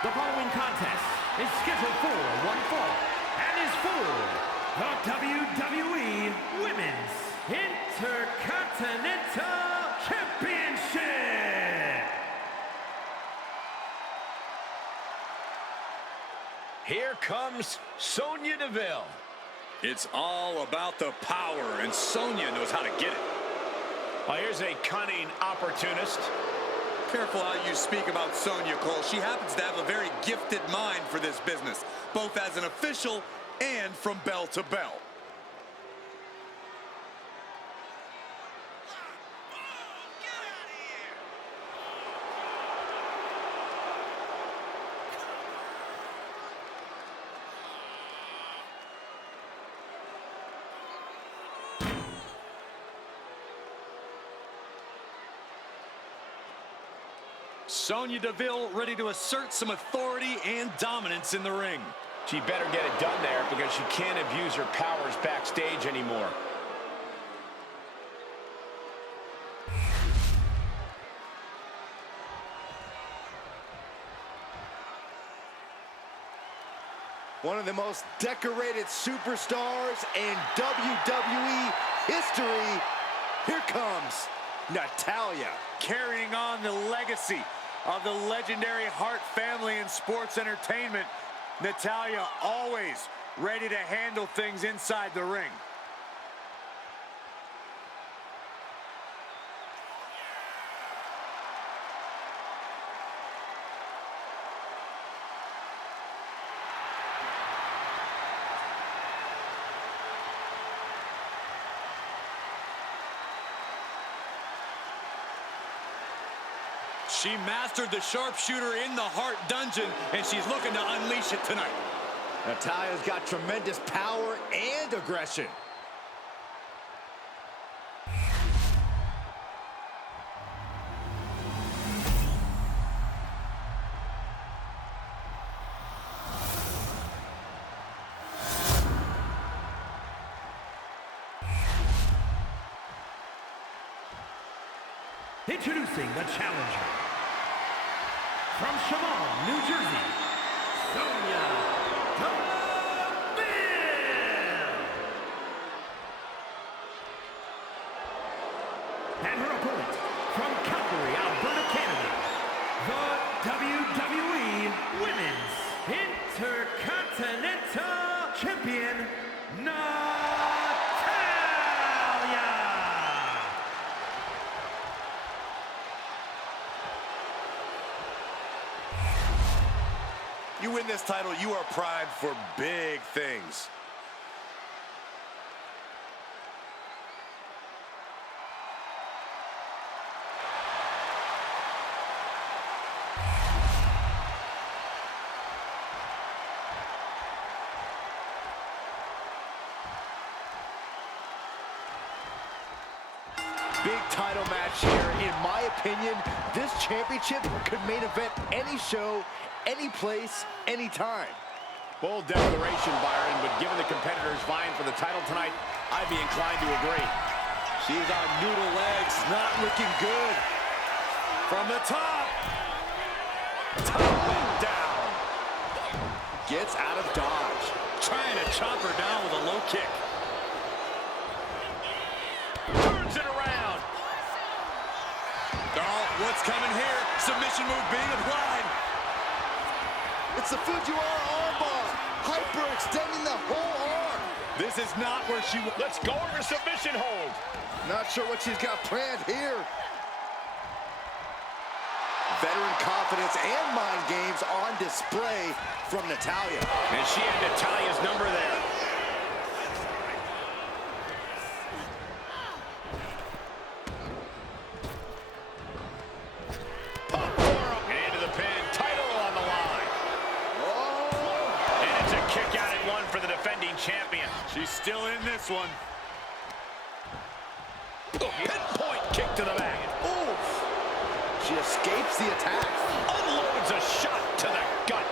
The following contest is scheduled for one fall and is for the WWE Women's Intercontinental Championship. Here comes Sonya Deville. It's all about the power, and Sonya knows how to get it. Well, here's a cunning opportunist. Careful how you speak about Sonya, Cole. She happens to have a very gifted mind for this business, both as an official and from bell to bell. Sonya Deville ready to assert some authority and dominance in the ring. She better get it done there because she can't abuse her powers backstage anymore. One of the most decorated superstars in WWE history. Here comes Natalya. Carrying on the legacy of the legendary Hart family in sports entertainment, Natalya always ready to handle things inside the ring. She mastered the sharpshooter in the Hart dungeon, and she's looking to unleash it tonight. Natalya's got tremendous power and aggression. Introducing the challenger. From Shaman, New Jersey, Sonya Deville. And her opponent, from Calgary, Alberta, Canada, the WWE Women's Intercontinental Champion, Natalya. You win this title, you are primed for big things. Big title match here. In my opinion, this championship could main event any show, any place, anytime. Bold declaration, Byron, but given the competitors vying for the title tonight, I'd be inclined to agree. She's on noodle legs, not looking good. From the top. Tumbling down. Gets out of dodge. Trying to chop her down with a low kick. Turns it around. Oh, what's coming here? Submission move being applied. It's the Fujiwara armbar. Hyperextending the whole arm. This is not where she... Let's go over submission hold. Not sure what she's got planned here. Veteran confidence and mind games on display from Natalya. And she had Natalya's number there. And into the pin. Title on the line. And it's a kick out at one for the defending champion. She's still in this one. Pinpoint kick to the back. Oof. She escapes the attack. Unloads a shot to the gut.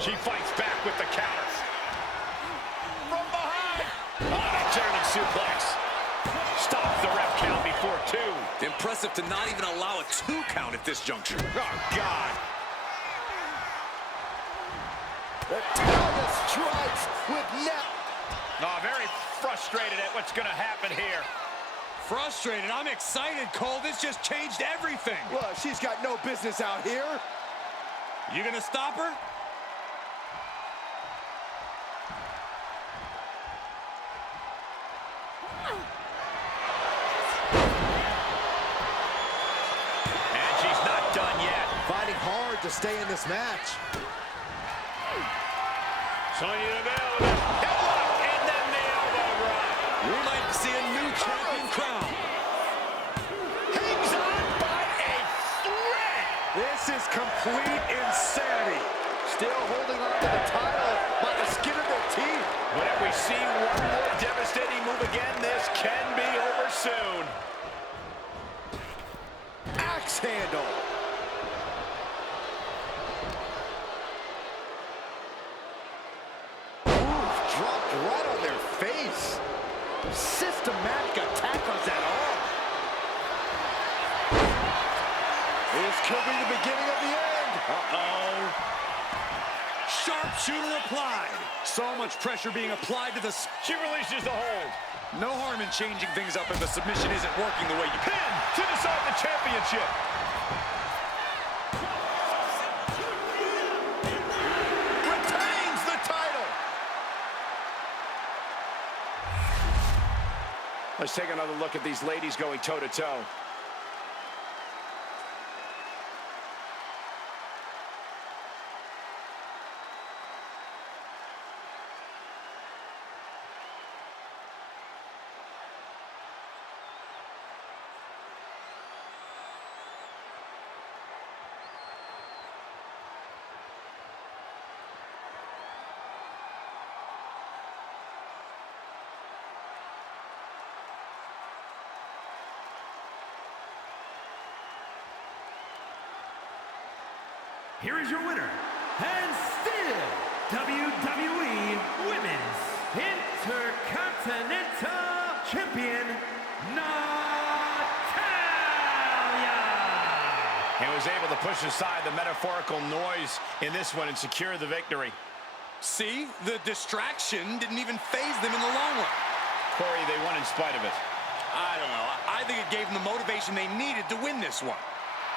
She fights back with the counters. From behind. On a German suplex. Stops the ref count before two. Impressive to not even allow a 2 count at this juncture. Oh, God. Natalya strikes with net. Oh, very frustrated at what's going to happen here. Frustrated. I'm excited, Cole. This just changed everything. Well, she's got no business out here. You gonna stop her? And she's not done yet. Fighting hard to stay in this match. Sonya Deville with a headlock and then the elbow drop. We might see a new champion crown. Hangs on by a thread. This is complete insanity. Still holding on to the title by the skin of their teeth. But if we see one more devastating move again, this can be over soon. Axe handle. Oof, dropped right on their face. Systematic attack on that arm. This could be the beginning of the end. Uh-oh. Sharpshooter applied. So much pressure being applied to the... She releases the hold. No harm in changing things up if the submission isn't working the way you... Pin to decide the championship. Retains the title. Let's take another look at these ladies going toe-to-toe. Here is your winner, and still WWE Women's Intercontinental Champion, Natalya! And was able to push aside the metaphorical noise in this one and secure the victory. See? The distraction didn't even faze them in the long run. Corey, they won in spite of it. I don't know. I think it gave them the motivation they needed to win this one.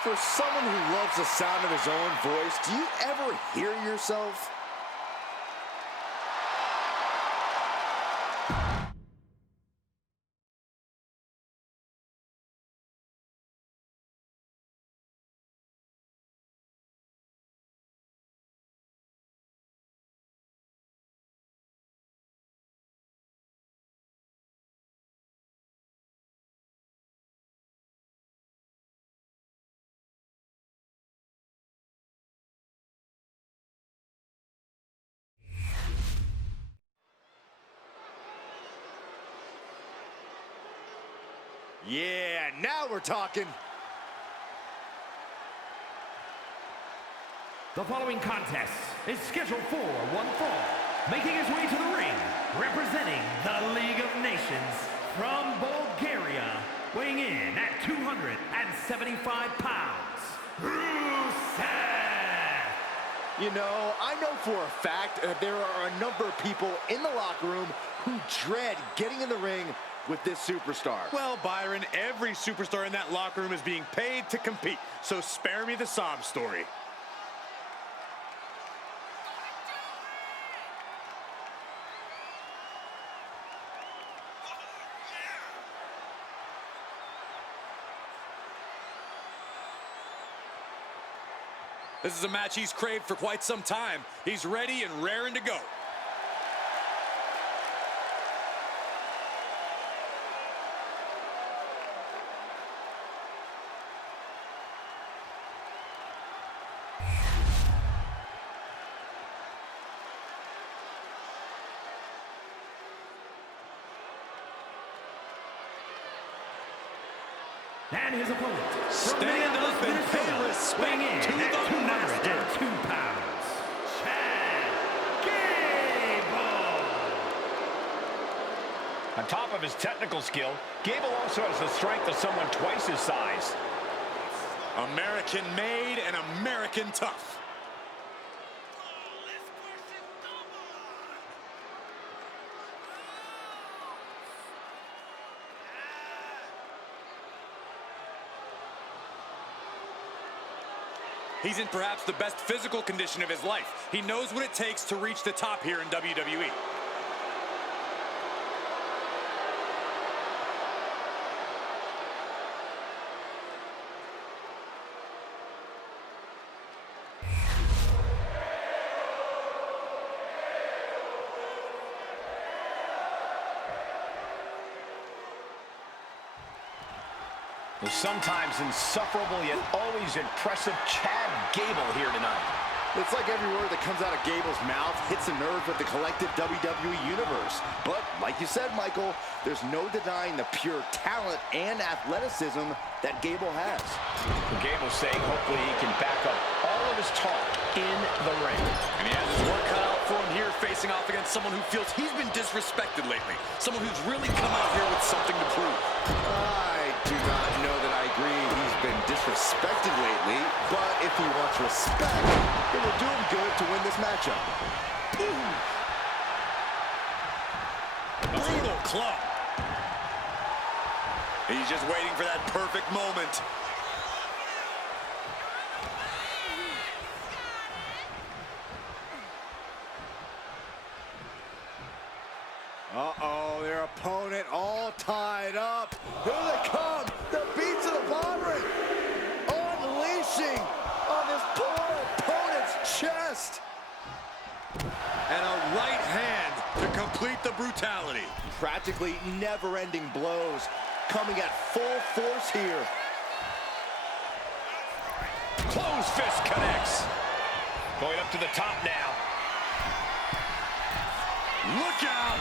For someone who loves the sound of his own voice, do you ever hear yourself? Yeah, now we're talking. The following contest is scheduled for one fall. Making his way to the ring, representing the League of Nations from Bulgaria, weighing in at 275 pounds, Rusev! You know, I know for a fact that there are a number of people in the locker room who dread getting in the ring with this superstar. Well, Byron, every superstar in that locker room is being paid to compete, so spare me the sob story. This is a match he's craved for quite some time. He's ready and raring to go. And his opponent, Stand up and pay respect weighing in to at the 202 pounds, Chad Gable. On top of his technical skill, Gable also has the strength of someone twice his size. American made and American tough. He's in perhaps the best physical condition of his life. He knows what it takes to reach the top here in WWE. The sometimes insufferable yet always impressive Chad Gable here tonight. It's like every word that comes out of Gable's mouth hits a nerve with the collective WWE Universe. But, like you said, Michael, there's no denying the pure talent and athleticism that Gable has. For Gable's sake, hopefully he can back up all of his talk in the ring. And he has his work cut out for him here, facing off against someone who feels he's been disrespected lately. Someone who's really come out here with something to prove. I do not know that I agree he's been disrespected lately, but if he wants respect, it will do him good to win this matchup. Brutal club. He's just waiting for that perfect moment. Uh-oh, their opponent all tied up. Here they come, the beats of the bomb ring. Unleashing on this poor opponent's chest. And a right hand to complete the brutality. Practically never-ending blows coming at full force here. Close fist connects. Going up to the top now. Look out!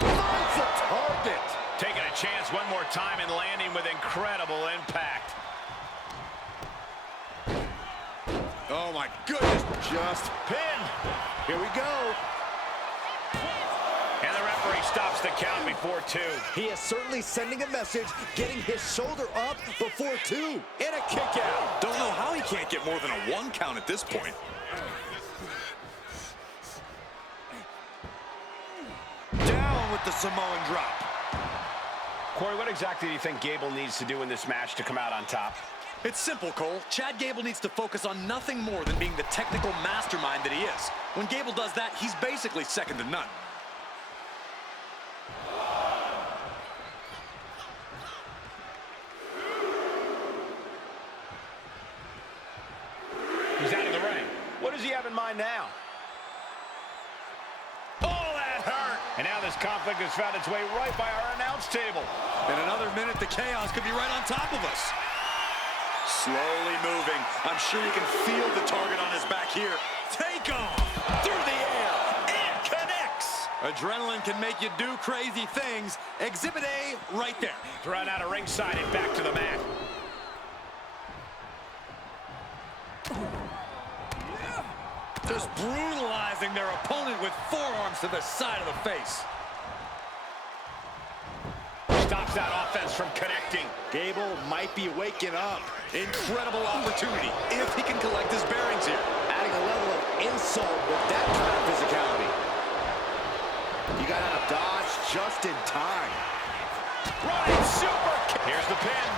Finds the target. Taking a chance one more time and landing with incredible impact. Oh my goodness! Just pinned. Here we go. And the referee stops the count before 2. He is certainly sending a message, getting his shoulder up before 2. And a kick out. Don't know how he can't get more than a 1 count at this point. Down with the Samoan drop. Corey, what exactly do you think Gable needs to do in this match to come out on top? It's simple, Cole. Chad Gable needs to focus on nothing more than being the technical mastermind that he is. When Gable does that, he's basically second to none. He's out of the ring. What does he have in mind now? Oh, that hurt! And now this conflict has found its way right by our announce table. In another minute, the chaos could be right on top of us. Slowly moving. I'm sure you can feel the target on his back here. Take off through the air and connects. Adrenaline can make you do crazy things. Exhibit A right there. Thrown out of ringside and back to the mat. Just brutalizing their opponent with forearms to the side of the face. Stops that offense from connecting. Gable might be waking up. Incredible opportunity if he can collect his bearings here. Adding a level of insult with that kind of physicality. You got out of dodge just in time. Running super kick. Here's the pin.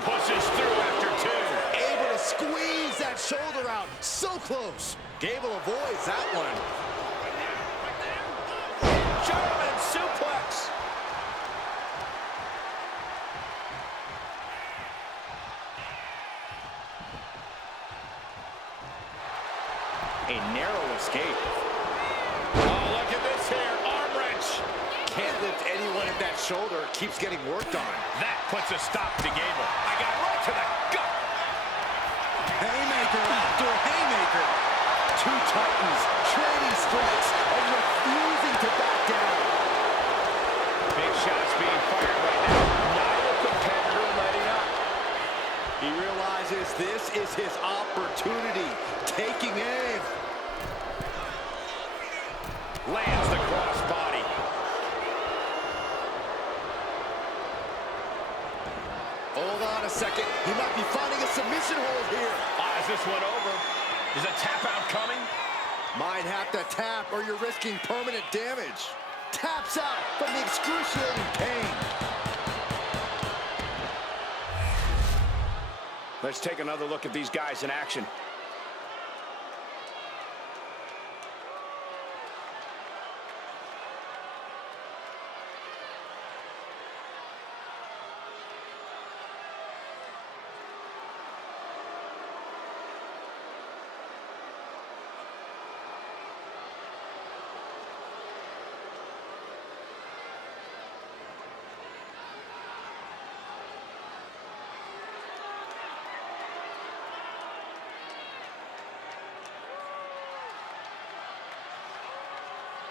Pushes through after 2. Able to squeeze that shoulder out. So close. Gable avoids that one. German suplex. A narrow escape. Oh, look at this here. Arm wrench. Can't lift anyone if that shoulder keeps getting worked on. That puts a stop to Gable. I got right to the gut. Haymaker after haymaker. Two titans trading strikes and refusing to back down. Big shots being fired right now. Neither competitor letting up. He realizes this is his opportunity. Taking aim. Lands the crossbody. Hold on a second. He might be finding a submission hold here. Is this one over? Is a tap out coming? Might have to tap or you're risking permanent damage. Taps out from the excruciating pain. Let's take another look at these guys in action.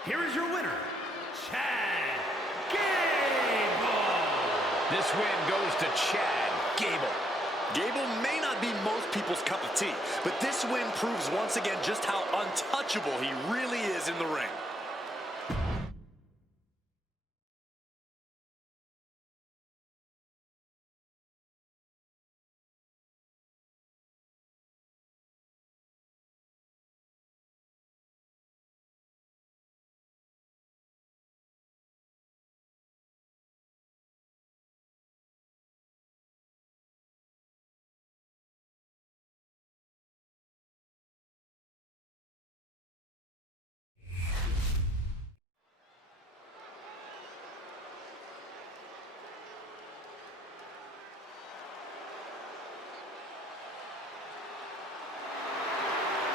Here is your winner, Chad Gable. This win goes to Chad Gable. Gable may not be most people's cup of tea, but this win proves once again just how untouchable he really is in the ring.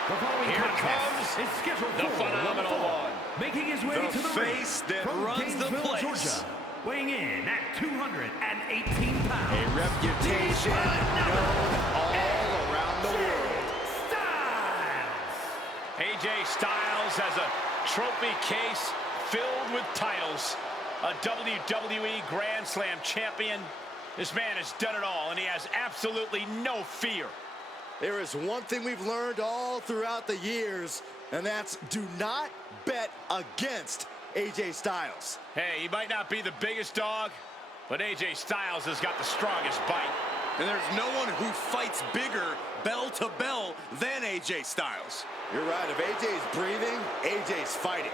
The following Here contest comes is scheduled the for phenomenal one. making his way The to the ring face that from runs the Gainesville, place. Georgia, weighing in at 218 pounds. A reputation known all around the world. Styles. AJ Styles has a trophy case filled with titles. A WWE Grand Slam champion. This man has done it all, and he has absolutely no fear. There is one thing we've learned all throughout the years, and that's do not bet against AJ Styles. Hey, he might not be the biggest dog, but AJ Styles has got the strongest bite. And there's no one who fights bigger bell to bell than AJ Styles. You're right, if AJ's breathing, AJ's fighting.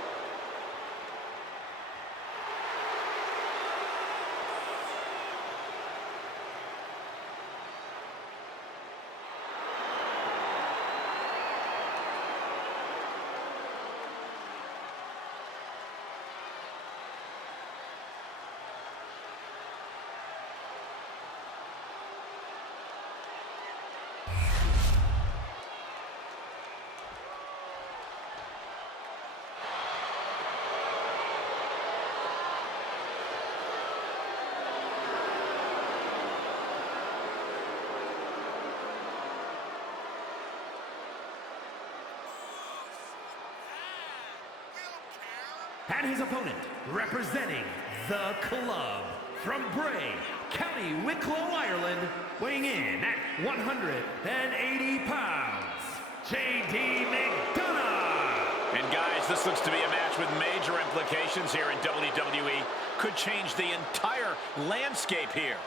And his opponent, representing the club, from Bray, County Wicklow, Ireland, weighing in at 180 pounds, J.D. McDonagh. And guys, this looks to be a match with major implications here in WWE. Could change the entire landscape here.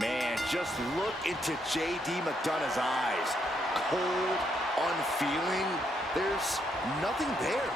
Man, just look into J.D. McDonagh's eyes. Cold, unfeeling. There's nothing there.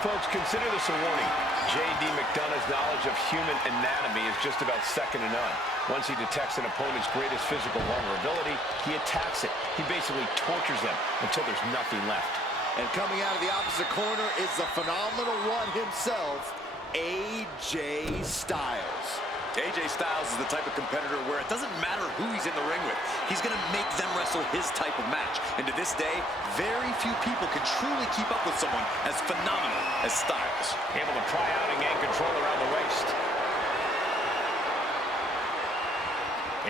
Folks, consider this a warning. J.D. McDonagh's knowledge of human anatomy is just about second to none. Once he detects an opponent's greatest physical vulnerability, he attacks it. He basically tortures them until there's nothing left. And coming out of the opposite corner is the phenomenal one himself, AJ Styles. AJ Styles is the type of competitor where it doesn't matter who he's in the ring with. He's going to make them wrestle his type of match. And to this day, very few people can truly keep up with someone as phenomenal as Styles. Able to pry out and gain control around the waist.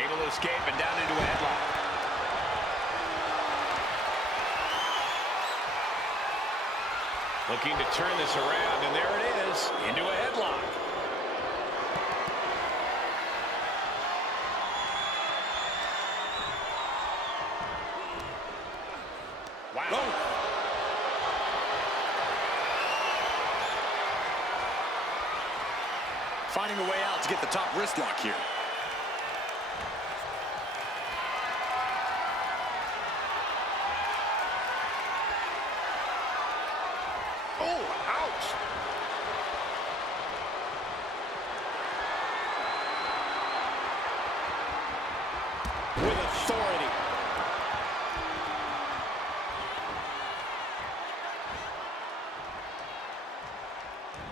Able to escape and down into a headlock. Looking to turn this around, and there it is, into a headlock. Wow. Oh. Finding a way out to get the top wrist lock here. Oh, ouch! With authority.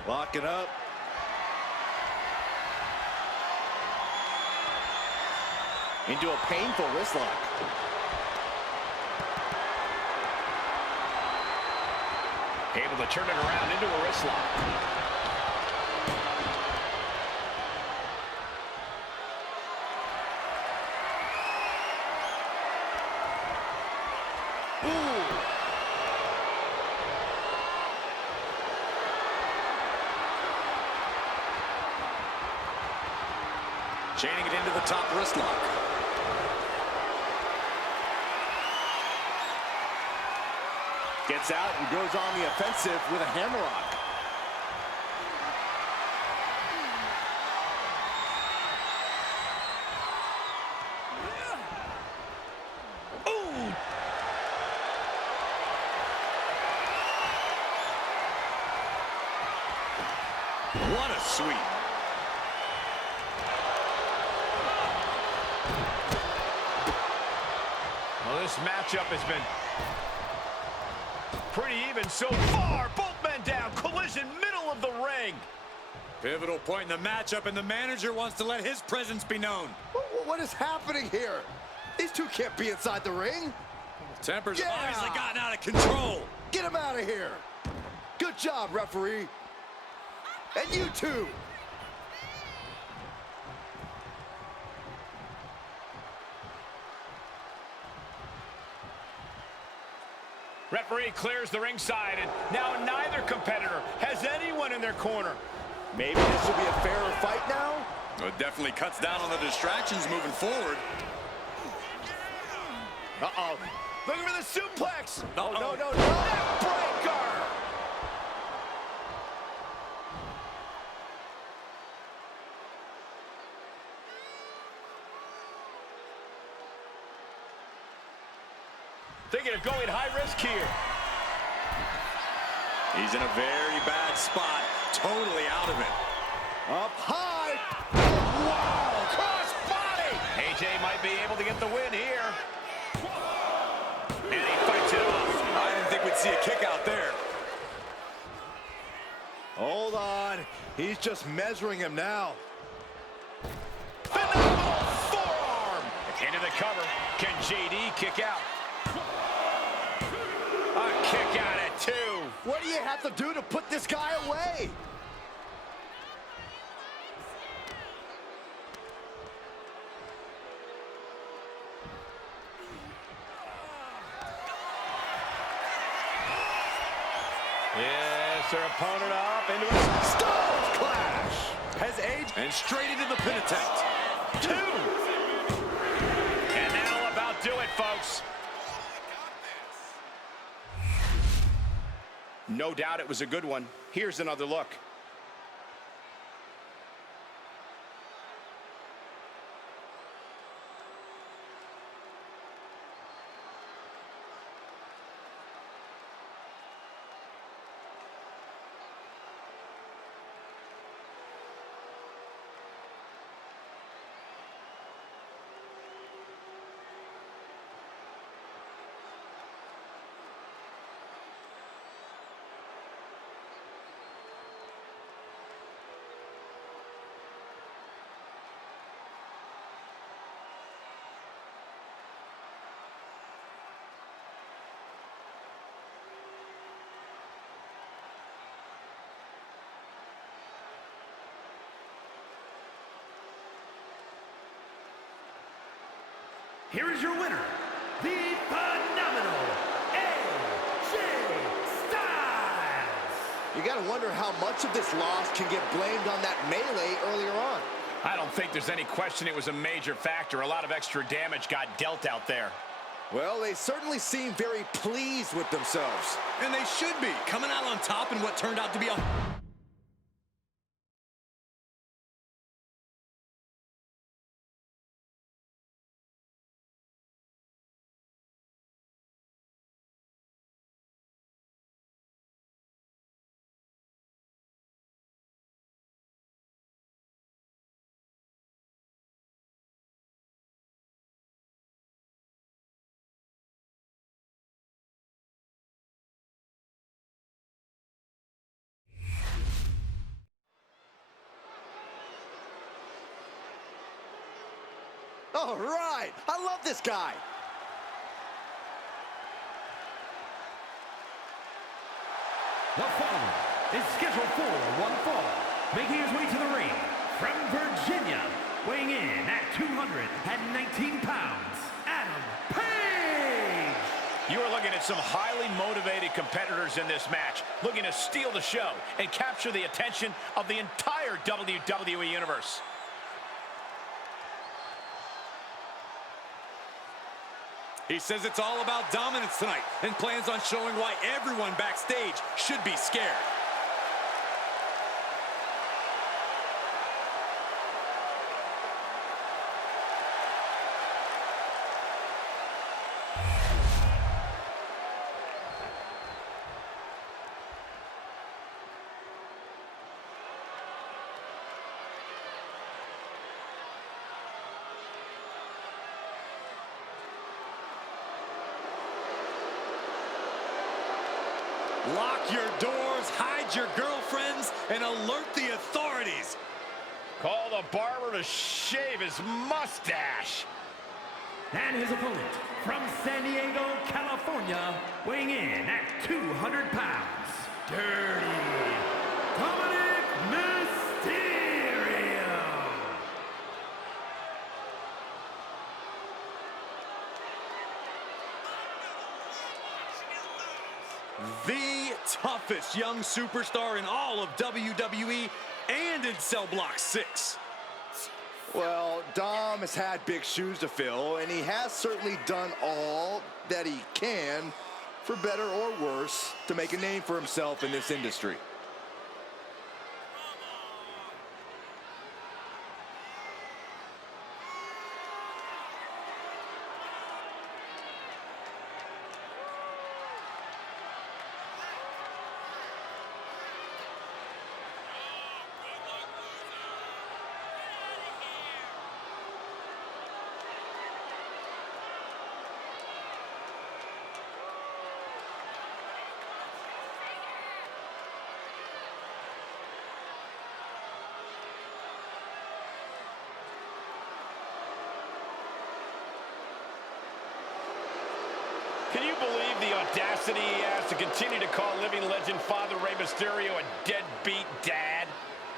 Locking up. Into a painful wrist lock. Able to turn it around into a wrist lock. Chaining it into the top wrist lock. Gets out and goes on the offensive with a hammerlock. What a sweep. Well, this matchup has been pretty even so far. Both men down. Collision, middle of the ring. Pivotal point in the matchup, and the manager wants to let his presence be known. What is happening here? These two can't be inside the ring. Tempers have Yeah. obviously gotten out of control. Get him out of here. Good job, referee. And you too. Referee clears the ringside, and now neither competitor has anyone in their corner. Maybe this will be a fairer fight now? It definitely cuts down on the distractions moving forward. Uh-oh. Looking for the suplex. Oh, no, no, no. Breaker. Thinking of going high risk here. He's in a very bad spot. Totally out of it. Up high. Wow, cross body. AJ might be able to get the win here. And he fights it off. I didn't think we'd see a kick out there. Hold on. He's just measuring him now. Phenomenal forearm. Into the cover. Can JD kick out? A kick out at 2. What do you have to do to put this guy away? Yes, their opponent up into a Styles Clash. Has aged and straight into the pin attempt. 2. And that'll about do it, folks. No doubt it was a good one. Here's another look. here is your winner, the phenomenal AJ Styles. You gotta wonder how much of this loss can get blamed on that melee earlier on. I don't think there's any question it was a major factor. A lot of extra damage got dealt out there. Well, they certainly seem very pleased with themselves. And they should be, coming out on top in what turned out to be a... All right, I love this guy. The following is scheduled for one fall, making his way to the ring from Virginia, weighing in at 219 pounds, Adam Page. You are looking at some highly motivated competitors in this match, looking to steal the show and capture the attention of the entire WWE Universe. He says it's all about dominance tonight and plans on showing why everyone backstage should be scared. Lock your doors, hide your girlfriends, and alert the authorities. Call the barber to shave his mustache. And his opponent from San Diego, California, weighing in at 200 pounds, Dirty Dominic Mysterio. The toughest young superstar in all of WWE and in Cell Block 6. Well, Dom has had big shoes to fill, and he has certainly done all that he can, for better or worse, to make a name for himself in this industry. Can you believe the audacity he has to continue to call living legend Father Rey Mysterio a deadbeat dad?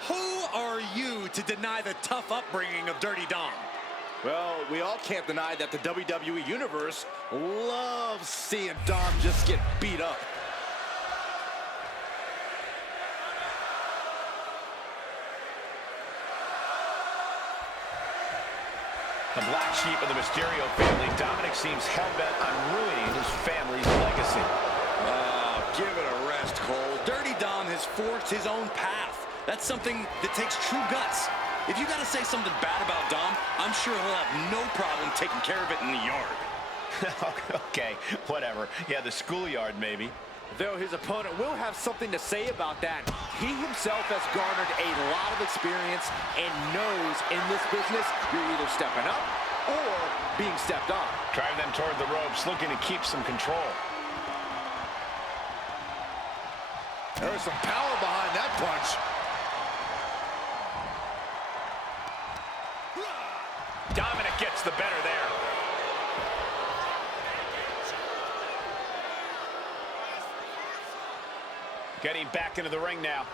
Who are you to deny the tough upbringing of Dirty Dom? Well, we all can't deny that the WWE Universe loves seeing Dom just get beat up. The black sheep of the Mysterio family, Dominic seems hell-bent on ruining his family's legacy. Give it a rest, Cole. Dirty Dom has forged his own path. That's something that takes true guts. If you gotta say something bad about Dom, I'm sure he'll have no problem taking care of it in the yard. Okay, whatever. Yeah, the schoolyard maybe. Though his opponent will have something to say about that. He himself has garnered a lot of experience and knows in this business you're either stepping up or being stepped on. Drive them toward the ropes, looking to keep some control. There's some power behind that punch. Dominic gets the better there. Getting back into the ring now.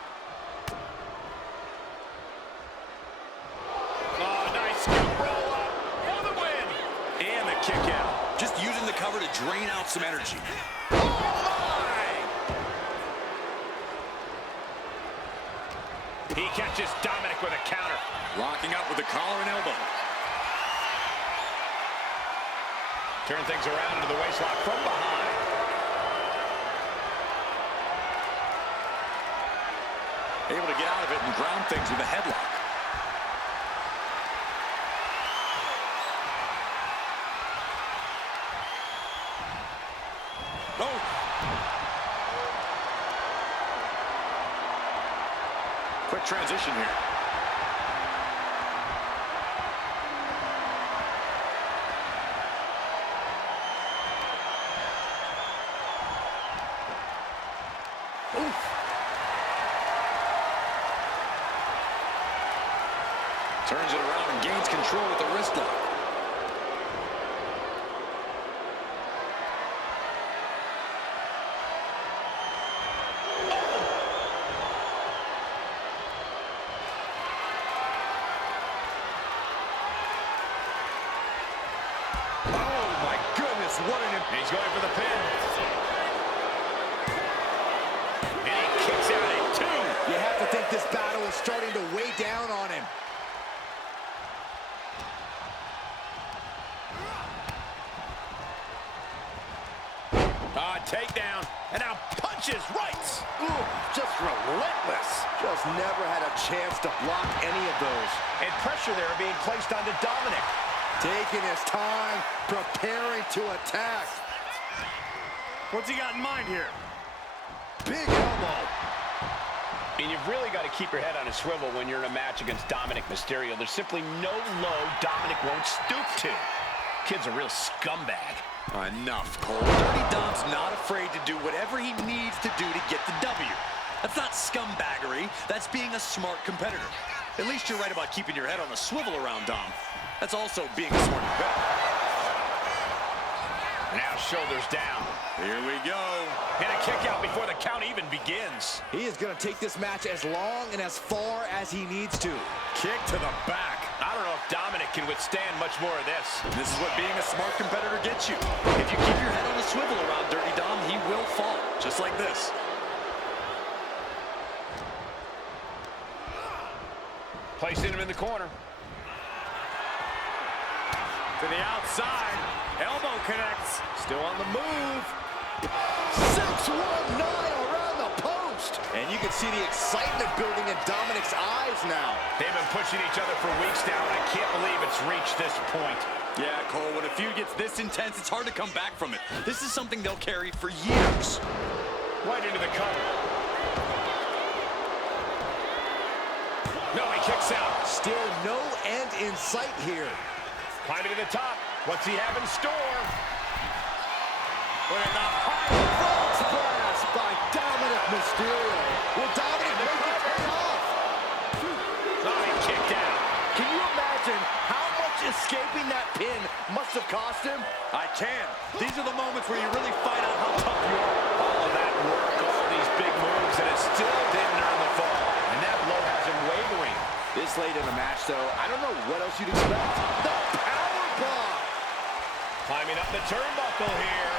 Oh, nice scoop roll up for the win. And the kick out. Just using the cover to drain out some energy. He catches Dominic with a counter. Locking up with the collar and elbow. Turn things around into the waistlock from behind. Able to get out of it and ground things with a headlock. Oh! Quick transition here. Turns it around and gains control with the wrist lock. Oh my goodness, what an... He's going for the pin. And he kicks out at 2. You have to think this battle is starting to weigh down on him. Takedown, and now punches right. Ooh, just relentless. Just never had a chance to block any of those. And pressure there being placed onto Dominic. Taking his time, preparing to attack. What's he got in mind here? Big elbow. And you've really got to keep your head on a swivel when you're in a match against Dominic Mysterio. There's simply no low Dominic won't stoop to. Kid's a real scumbag. Enough, Cole. Dirty Dom's not afraid to do whatever he needs to do to get the W. That's not scumbaggery. That's being a smart competitor. At least you're right about keeping your head on a swivel around Dom. That's also being a smart competitor. Now shoulders down. Here we go. And a kick out before the count even begins. He is going to take this match as long and as far as he needs to. Kick to the back. I don't know if Dominic can withstand much more of this. This is what being a smart competitor gets you. If you keep your head on a swivel around Dirty Dom, he will fall, just like this. Placing him in the corner. To the outside. Elbow connects. Still on the move. 619 around the post. And you can see the excitement building in Dominic's eyes now. They've been pushing each other for weeks now, and I can't believe it's reached this point. Yeah, Cole, when a feud gets this intense, it's hard to come back from it. This is something they'll carry for years. Right into the cover. No, he kicks out. Still no end in sight here. Climbing to the top. What's he have in store? Look at the high frog splash by Dominic Mysterio. Will Dominic make it pay off? Oh, he kicked out. Can you imagine how much escaping that pin must have cost him? I can. These are the moments where you really find out how tough you are. All of that work, all these big moves, and it still didn't earn the fall. And that blow has him wavering. This late in the match, though, I don't know what else you'd expect. The power bomb. Climbing up the turnbuckle here.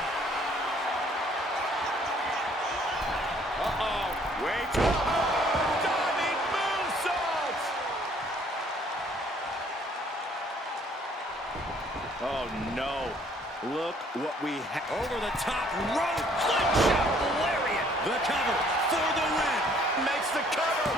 Uh-oh. Wait. Diving moonsault! Oh, no. Look what we have. Over the top rope. Slingshot lariat. The cover for the win. Makes the cover.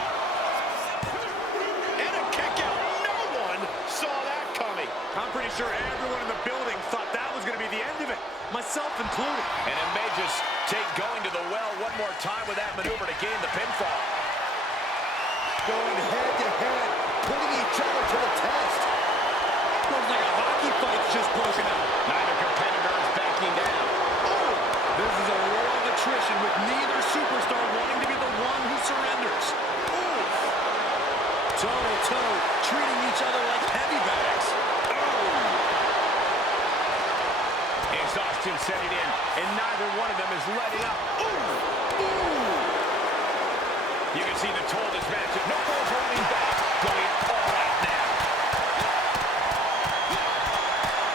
And a kick out. No one saw that coming. I'm pretty sure everyone in the building thought that was going to be the end of it, myself included. And it may just take going to the well one more time with that maneuver to gain the pinfall. Going head to head, putting each other to the test. Looks like a hockey fight's just broken out. Neither competitor is backing down. Oh, this is a war of attrition with neither superstar wanting to be the one who surrenders. Ooh. Toe-to-toe, treating each other like heavy bags. It's Austin setting in, and neither one of them is letting up. Ooh! Ooh! You can see the toll of this match. No more holding back. Going all out now.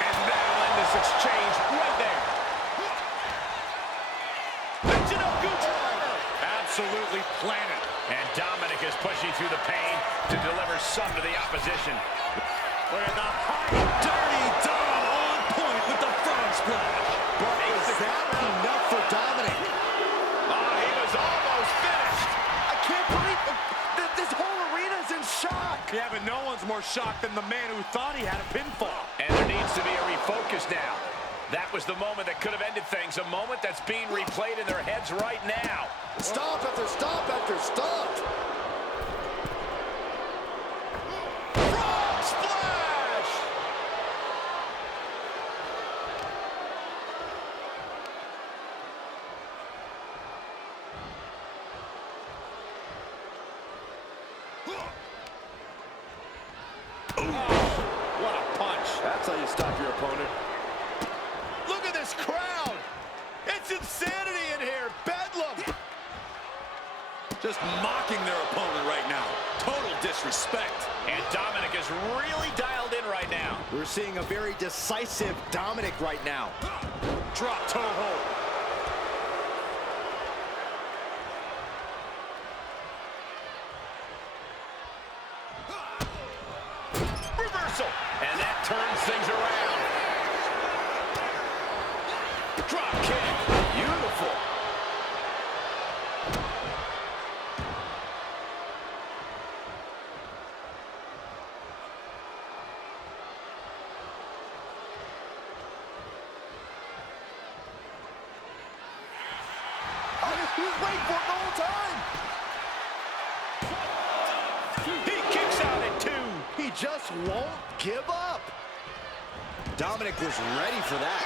And that'll end the vicious exchange right there. Michinoku driver. Absolutely planted. And Dominic is pushing through the pain to deliver some to the opposition. Look at the high. Dirty Dom on point with the frog splash. But is that enough for Dominic? Oh, he was almost finished. I can't believe this whole arena's in shock. Yeah, but no one's more shocked than the man who thought he had a pinfall. And there needs to be a refocus now. That was the moment that could have ended things, a moment that's being replayed in their heads right now. Stop after stop after stop. Frog splash! What a punch. That's how you stop your opponent. Look at this crowd! It's insanity in here! Bedlam! Just mocking their opponent right now. Total disrespect. And Dominic is really dialed in right now. We're seeing a very decisive Dominic right now. Drop toe hold. Reversal! And that turns things around. Drop kick. Beautiful. He was waiting for it the whole time. He kicks out at 2. He just won't give up. Dominic was ready for that.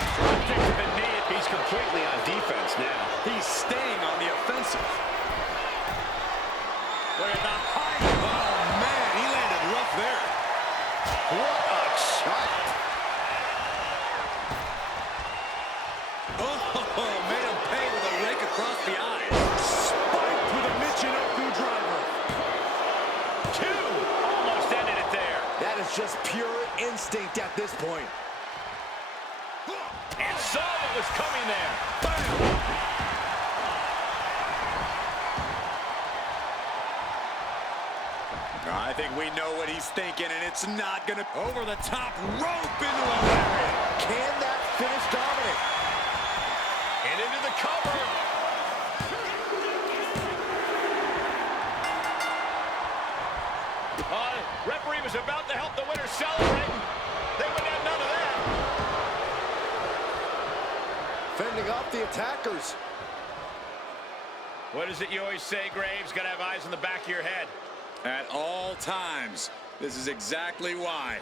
Kick to the knee. He's completely on defense now. He's staying on the offensive. Look at the height. Oh, man, he landed rough there. What a shot. Oh, made him pay with a rake across the eyes. Spiked with a Michinoku driver. 2. Almost ended it there. That is just pure instinct at this point. And saw what was coming there. I think we know what he's thinking, and it's not going to... Over the top rope into a lariat. Can that finish Dominic? And into the cover. Referee was about to help the winner celebrate. They wouldn't have none of that. Fending off the attackers. What is it you always say, Graves? Got to have eyes in the back of your head. At all times. This is exactly why.